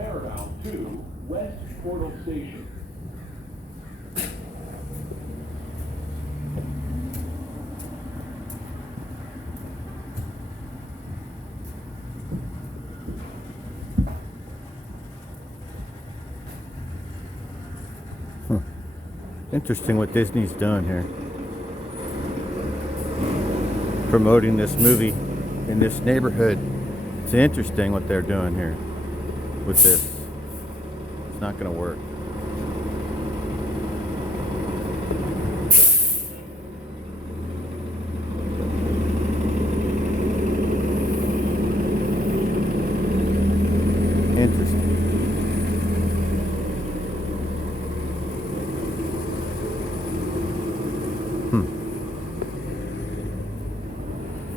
Paramount 2, West Portal Station. Interesting what Disney's doing here. Promoting this movie in this neighborhood. It's interesting what they're doing here with this. It's not going to work. Interesting.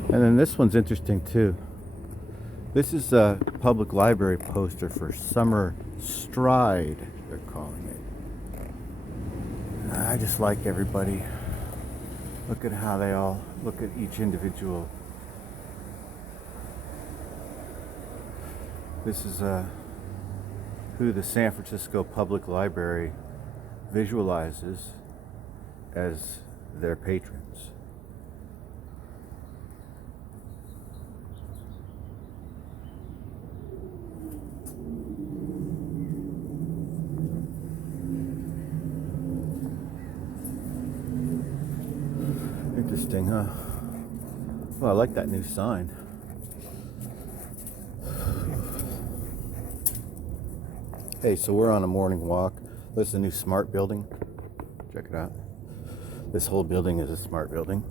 And then this one's interesting too. This is a public library poster for Summer Stride, they're calling it. I just like everybody. Look at how they all look at each individual. This is who the San Francisco Public Library visualizes as their patrons. Interesting, huh? Well, I like that new sign. Hey, so we're on a morning walk. This is a new smart building. Check it out. This whole building is a smart building.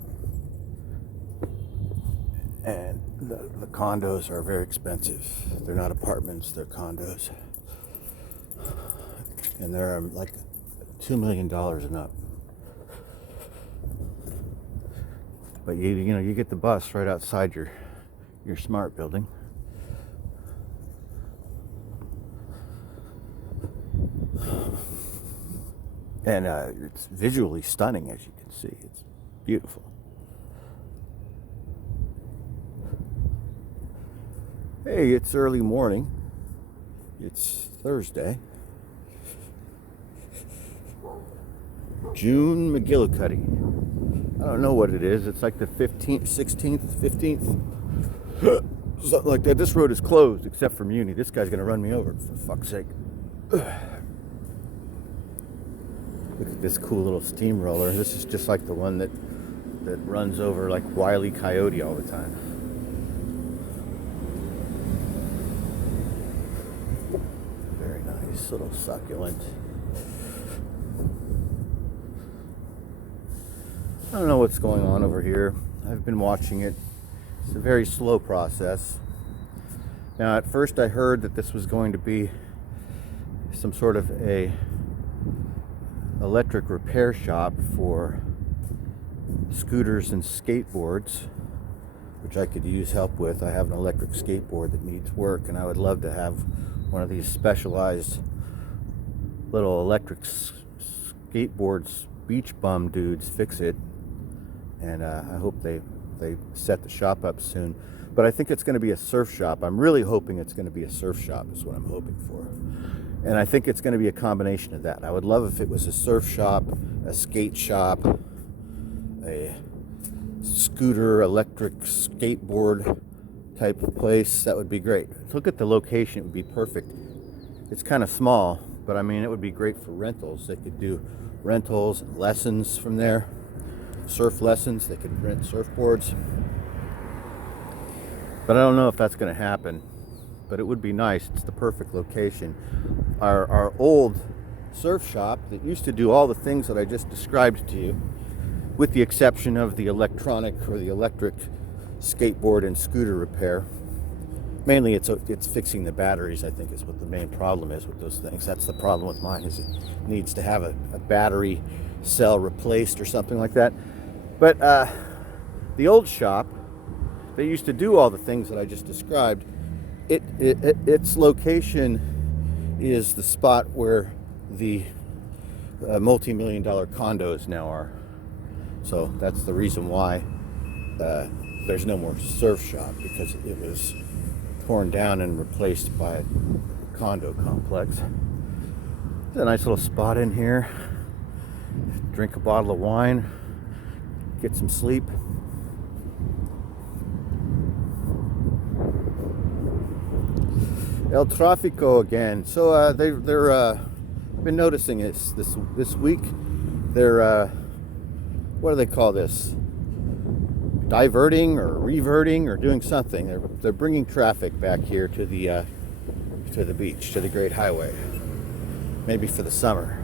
And the condos are very expensive. They're not apartments, they're condos. And they're like $2 million and up. But you get the bus right outside your smart building. And it's visually stunning, as you can see. It's beautiful. Hey, it's early morning. It's Thursday. June McGillicuddy. I don't know what it is. It's like the 15th, 16th, 15th. Something like that. This road is closed except for Muni. This guy's going to run me over, for fuck's sake. Look at this cool little steamroller. This is just like the one that runs over like Wile E. Coyote all the time. Very nice, little succulent. I don't know what's going on over here. I've been watching it. It's a very slow process. Now, at first I heard that this was going to be some sort of a electric repair shop for scooters and skateboards, which I could use help with. I have an electric skateboard that needs work, and I would love to have one of these specialized little electric skateboards, beach bum dudes fix it. And I hope they set the shop up soon. But I think it's going to be a surf shop. I'm really hoping it's going to be a surf shop is what I'm hoping for. And I think it's going to be a combination of that. I would love if it was a surf shop, a skate shop, a scooter, electric skateboard type of place. That would be great. Look at the location. It would be perfect. It's kind of small, but I mean, it would be great for rentals. They could do rentals and lessons from there. Surf lessons. They could rent surfboards. But I don't know if that's going to happen. But it would be nice. It's the perfect location. Our old surf shop that used to do all the things that I just described to you, with the exception of the electronic or the electric skateboard and scooter repair. Mainly it's fixing the batteries, I think, is what the main problem is with those things. That's the problem with mine, is it needs to have a battery cell replaced or something like that. But the old shop, they used to do all the things that I just described. Its location is the spot where the multi-million-dollar condos now are. So that's the reason why there's no more surf shop, because it was torn down and replaced by condo complex. It's a nice little spot in here. Drink a bottle of wine, get some sleep. El Tráfico again. So they're I've been noticing this week. They're what do they call this? Diverting or reverting or doing something. They're bringing traffic back here to the beach, to the Great Highway. Maybe for the summer.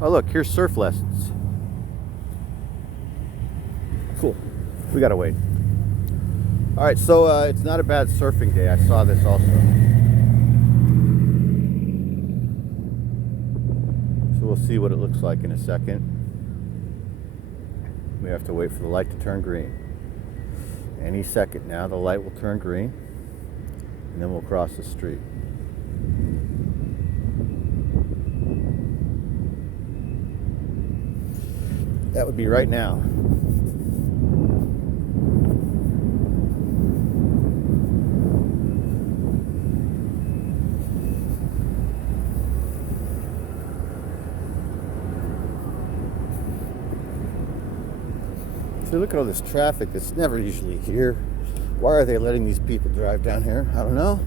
Oh look, here's surf lessons. Cool. We gotta wait. All right, so it's not a bad surfing day. I saw this also. So we'll see what it looks like in a second. We have to wait for the light to turn green. Any second now, the light will turn green, and then we'll cross the street. That would be right now. So look at all this traffic that's never usually here. Why are they letting these people drive down here? I don't know.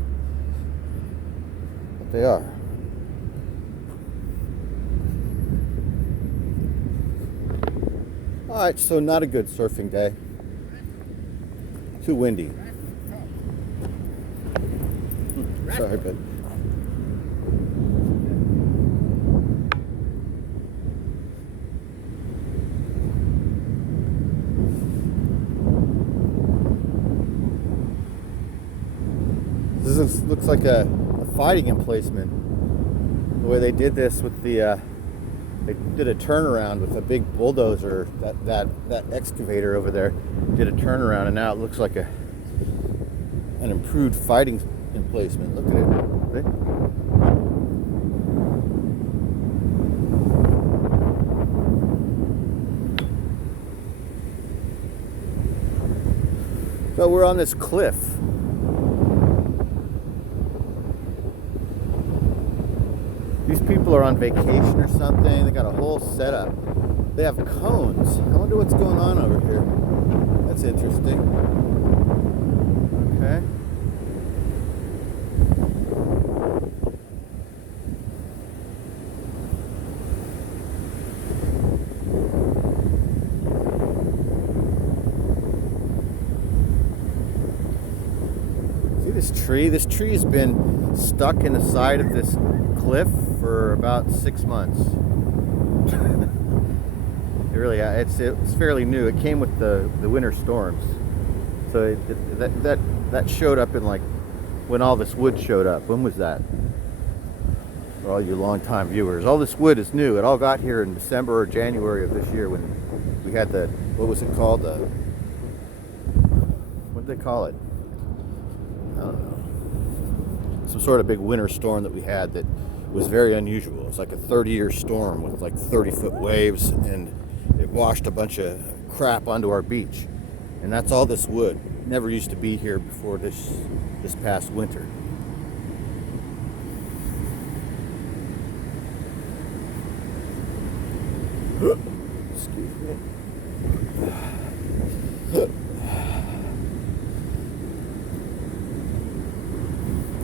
But they are. Alright, so not a good surfing day. Too windy. Sorry, but this looks like a fighting emplacement. The way they did this with the they did a turnaround with a big bulldozer. That excavator over there did a turnaround, and now it looks like an improved fighting emplacement. Look at it. Right? So we're on this cliff. These people are on vacation or something. They got a whole setup. They have cones. I wonder what's going on over here. That's interesting. Okay. See this tree? This tree has been stuck in the side of this cliff for about 6 months. It's fairly new. It came with the winter storms, so that showed up in like when all this wood showed up. When was that? For all you longtime viewers, all this wood is new. It all got here in December or January of this year when we had the, what was it called? What did they call it? I don't know. Some sort of big winter storm that we had that was very unusual. It's like a 30-year storm with like 30-foot waves, and it washed a bunch of crap onto our beach. And that's all this wood. It never used to be here before this past winter. Excuse me.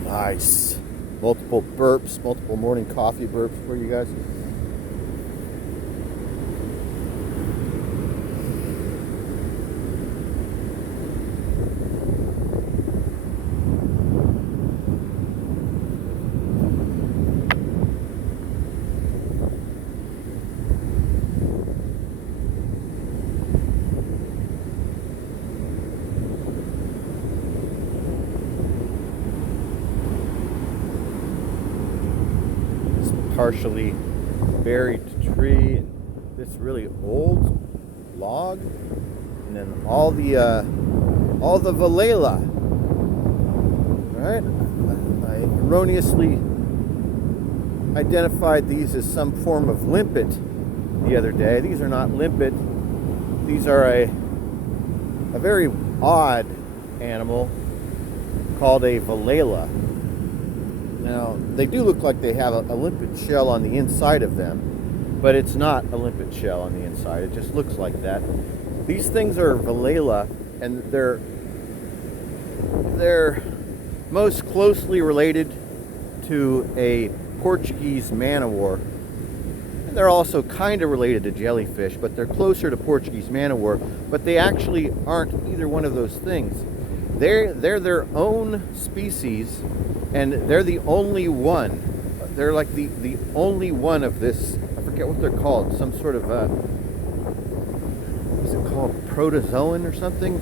Nice. Multiple burps, multiple morning coffee burps for you guys. Partially buried tree, and this really old log, and then all the Velella. All right, I erroneously identified these as some form of limpet the other day. These are not limpet. These are a very odd animal called a Velella. Now, they do look like they have a limpet shell on the inside of them, but it's not a limpet shell on the inside. It just looks like that. These things are Velella, and they're most closely related to a Portuguese man-o-war. And they're also kind of related to jellyfish, but they're closer to Portuguese man-o-war, but they actually aren't either one of those things. They're their own species, and they're the only one. They're like the only one of this. I forget what they're called. Some sort of what's it called? Protozoan or something.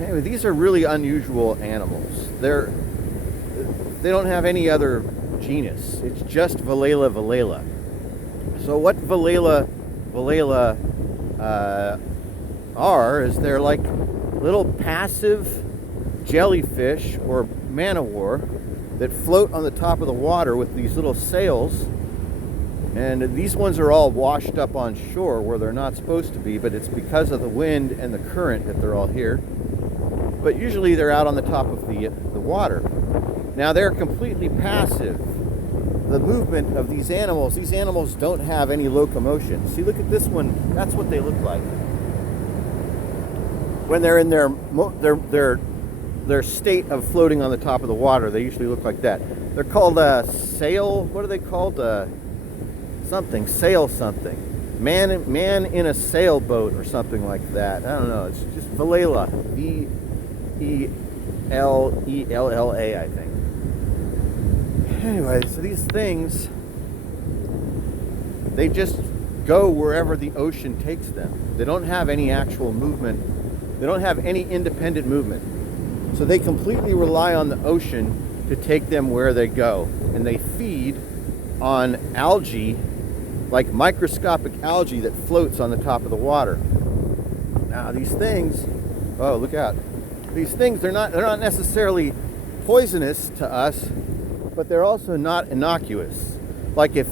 Anyway, these are really unusual animals. They don't have any other genus. It's just Velella Velella. So what Velella Velella are is they're like little passive jellyfish or man-o-war that float on the top of the water with these little sails, and these ones are all washed up on shore where they're not supposed to be, but it's because of the wind and the current that they're all here. But usually they're out on the top of the water. Now they're completely passive. The movement of these animals don't have any locomotion. See, look at this one. That's what they look like when they're in their state of floating on the top of the water. They usually look like that. They're called sail. What are they called? Something sail something. Man in a sailboat or something like that. I don't know. It's just Velella. Velella, I think. Anyway, so these things, they just go wherever the ocean takes them. They don't have any actual movement. They don't have any independent movement. So they completely rely on the ocean to take them where they go. And they feed on algae, like microscopic algae that floats on the top of the water. Now these things, oh, look out. These things, they're not necessarily poisonous to us, but they're also not innocuous. Like if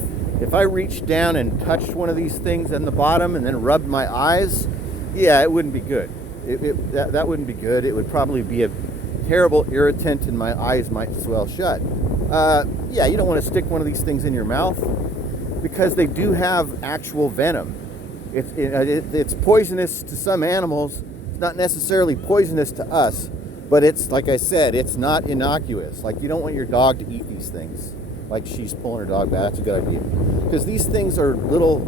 I reached down and touched one of these things on the bottom and then rubbed my eyes, yeah, it wouldn't be good. That wouldn't be good. It would probably be a terrible irritant and my eyes might swell shut. Yeah, you don't want to stick one of these things in your mouth because they do have actual venom. It's poisonous to some animals. It's not necessarily poisonous to us, but it's, like I said, it's not innocuous. Like, you don't want your dog to eat these things. Like she's pulling her dog back. That's a good idea. Because these things are little,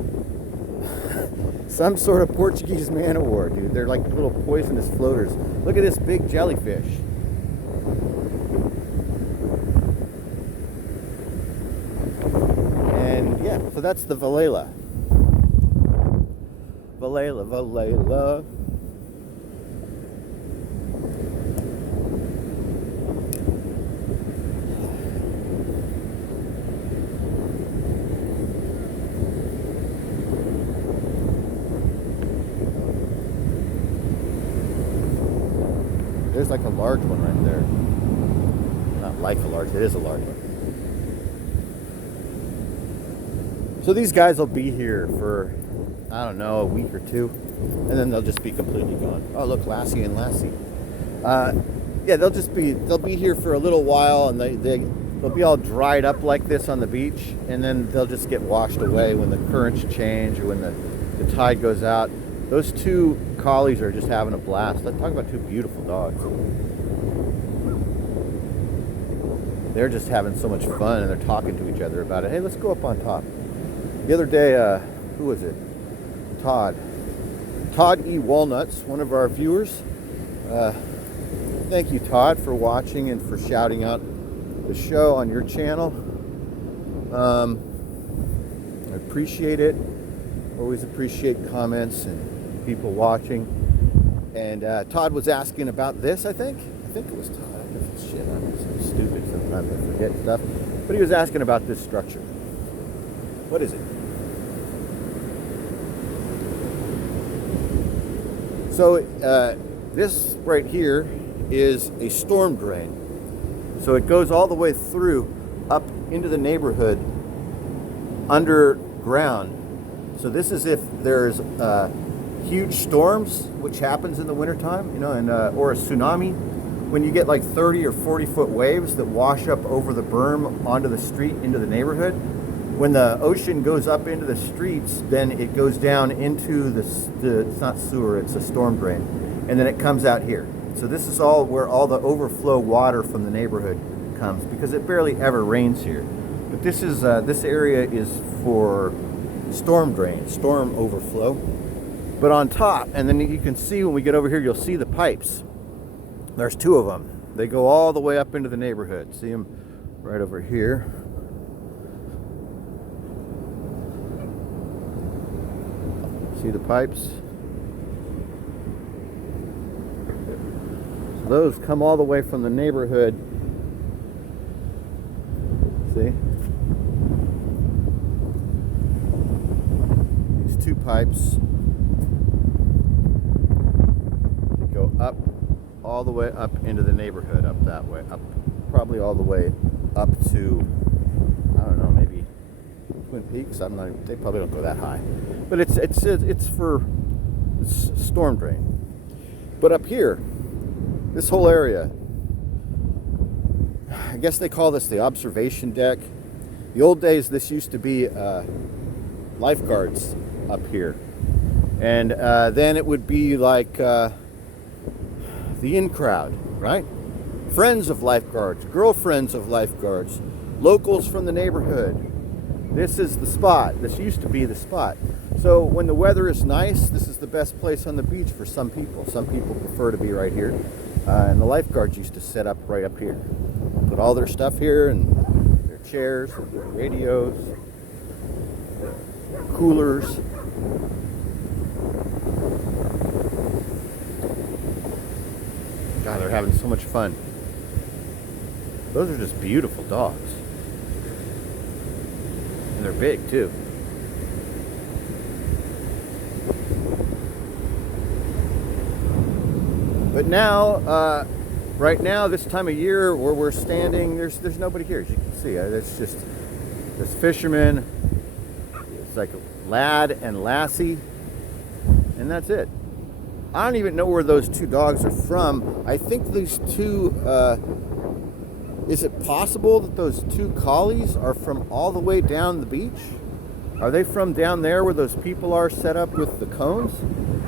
some sort of Portuguese man-o-war, dude. They're like little poisonous floaters. Look at this big jellyfish. And yeah, so that's the Velella. Velella, Velella. There's like a large one right there. Not like a large, it is a large one. So these guys will be here for, I don't know, a week or two, and then they'll just be completely gone. Oh, look, Lassie and Lassie. Yeah, they'll be here for a little while, and they'll be all dried up like this on the beach, and then they'll just get washed away when the currents change or when the tide goes out. Those two collies are just having a blast. Let's talk about two beautiful dogs. They're just having so much fun, and they're talking to each other about it. Hey, let's go up on top. The other day, who was it? Todd E. Walnuts, one of our viewers. Thank you, Todd, for watching and for shouting out the show on your channel. I appreciate it. Always appreciate comments and people watching. And Todd was asking about this, I think it was Todd. Shit, I'm so stupid sometimes, I forget stuff. But he was asking about this structure. What is it? So this right here is a storm drain. So it goes all the way through up into the neighborhood underground. So this is if there's huge storms, which happens in the wintertime, and or a tsunami, when you get like 30 or 40 foot waves that wash up over the berm onto the street into the neighborhood, when the ocean goes up into the streets, then it goes down into the it's not sewer, it's a storm drain, and then it comes out here. So this is all where all the overflow water from the neighborhood comes, because it barely ever rains here. But this is this area is for storm drain, storm overflow. But on top, and then you can see when we get over here, you'll see the pipes. There's two of them. They go all the way up into the neighborhood. See them right over here. See the pipes? So those come all the way from the neighborhood. See? These two pipes. They go up, all the way up into the neighborhood, up that way, up, probably all the way up to, I don't know, maybe Twin Peaks. I'm not. They probably don't go that high, but it's for storm drain. But up here, this whole area, I guess they call this the observation deck. The old days, this used to be lifeguards up here, and then it would be like the in crowd, right? Friends of lifeguards, girlfriends of lifeguards, locals from the neighborhood. This is the spot. This used to be the spot. So when the weather is nice, this is the best place on the beach for some people. Some people prefer to be right here. And the lifeguards used to set up right up here. Put all their stuff here, and their chairs, their radios, their coolers. God, they're having so much fun. Those are just beautiful dogs. And they're big too. But now, right now, this time of year where we're standing, there's nobody here, as you can see. It's just this fisherman. It's like a lad and lassie, and that's it. I don't even know where those two dogs are from. I think these two, is it possible that those two collies are from all the way down the beach? Are they from down there where those people are set up with the cones?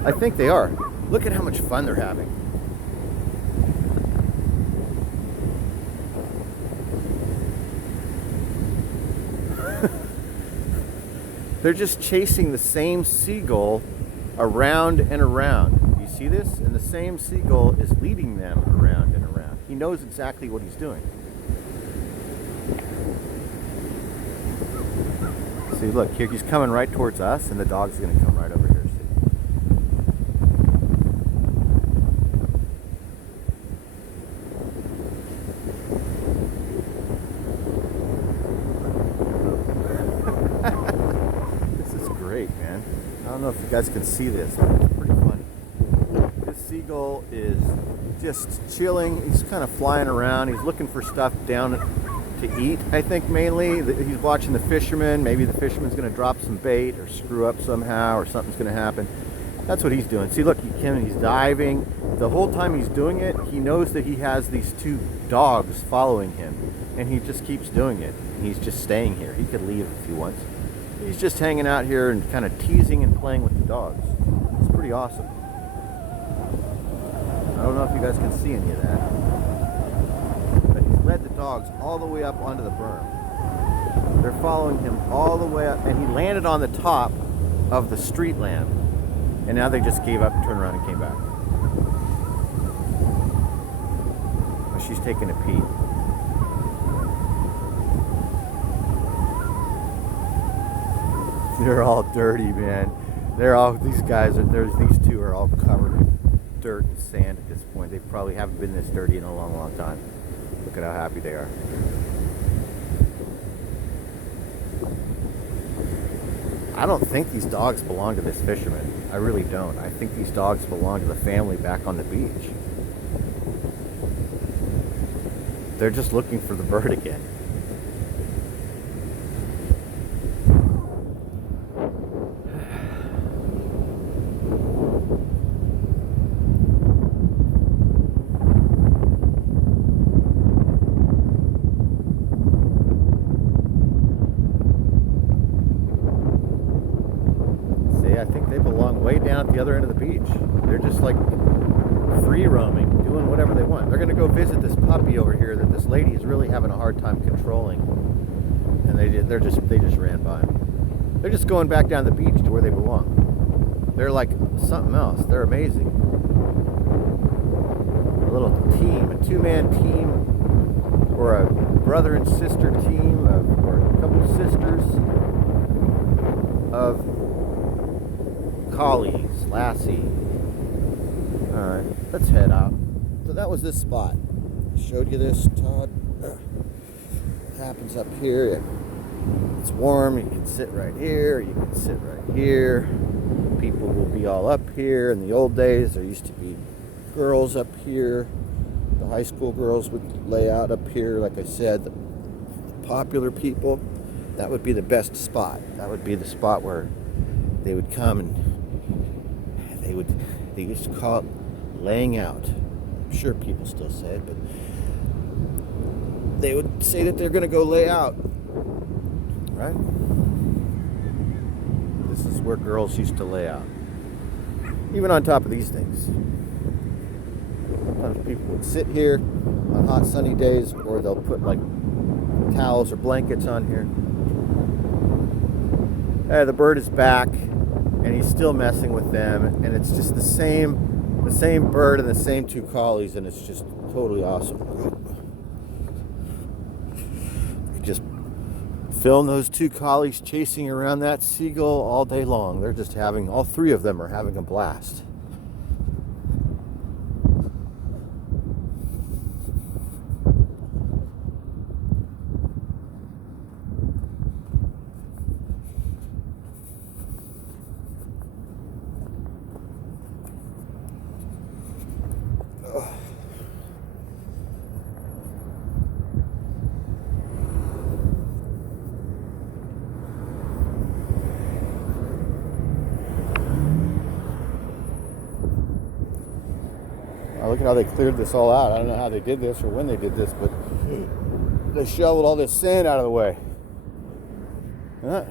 I think they are. Look at how much fun they're having. They're just chasing the same seagull around and around. You see this? And the same seagull is leading them around and around. He knows exactly what he's doing. See, look, here he's coming right towards us, and the dog's going to come right over here. This is great, man. I don't know if you guys can see this, but it's pretty funny. This seagull is just chilling. He's kind of flying around. He's looking for stuff down to eat, I think, mainly. He's watching the fisherman. Maybe the fisherman's going to drop some bait or screw up somehow, or something's going to happen. That's what he's doing. See, look, he's diving. The whole time he's doing it, he knows that he has these two dogs following him, and he just keeps doing it. He's just staying here. He could leave if he wants. He's just hanging out here and kind of teasing and playing with the dogs. It's pretty awesome. I don't know if you guys can see any of that. Led the dogs all the way up onto the berm. They're following him all the way up, and he landed on the top of the street lamp, and now they just gave up and turned around and came back. Well, she's taking a pee. They're all dirty, man. These two are all covered in dirt and sand at this point. They probably haven't been this dirty in a long, long time. Look at how happy they are. I don't think these dogs belong to this fisherman. I really don't. I think these dogs belong to the family back on the beach. They're just looking for the bird again. think they belong way down at the other end of the beach. They're just like free roaming, doing whatever they want. They're going to go visit this puppy over here that this lady is really having a hard time controlling. And they just ran by them. They're just going back down the beach to where they belong. They're like something else. They're amazing. A little team, a two-man team, or a brother and sister team, or a couple of sisters of collies, Lassie. Alright, let's head out. So that was this spot. Showed you this, Todd. It happens up here. It's warm. You can sit right here. You can sit right here. People will be all up here. In the old days, there used to be girls up here. The high school girls would lay out up here. Like I said, the popular people, that would be the best spot. That would be the spot where they would come and they used to call it laying out. I'm sure people still say it, but they would say that they're going to go lay out. Right? This is where girls used to lay out. Even on top of these things. Sometimes people would sit here on hot sunny days, or they'll put like towels or blankets on here. The bird is back, and he's still messing with them, and it's just the same bird and the same two collies, and it's just totally awesome. You just film those two collies chasing around that seagull all day long. They're just all three of them are having a blast. Look at how they cleared this all out. I don't know how they did this or when they did this, but they shoveled all this sand out of the way. Huh?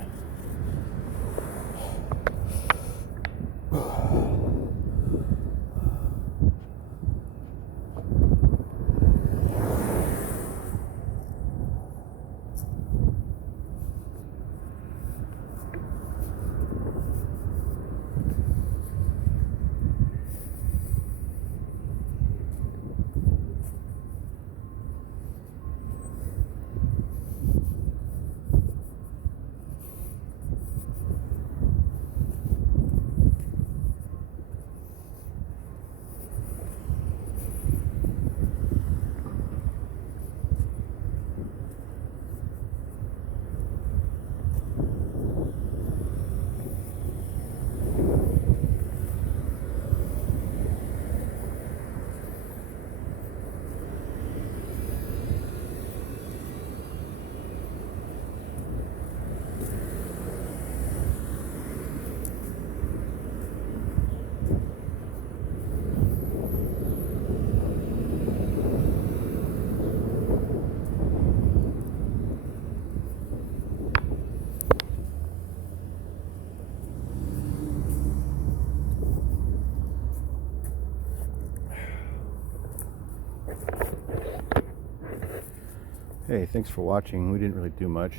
Hey, thanks for watching. We didn't really do much.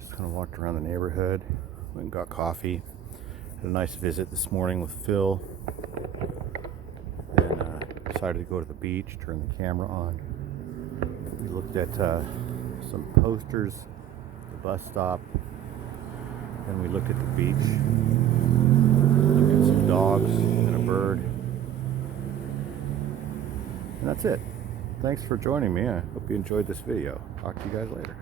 Just kind of walked around the neighborhood, went and got coffee. Had a nice visit this morning with Phil. Then decided to go to the beach, turn the camera on. We looked at some posters, the bus stop. Then we looked at the beach. Looked at some dogs and a bird. And that's it. Thanks for joining me. I hope you enjoyed this video. Talk to you guys later.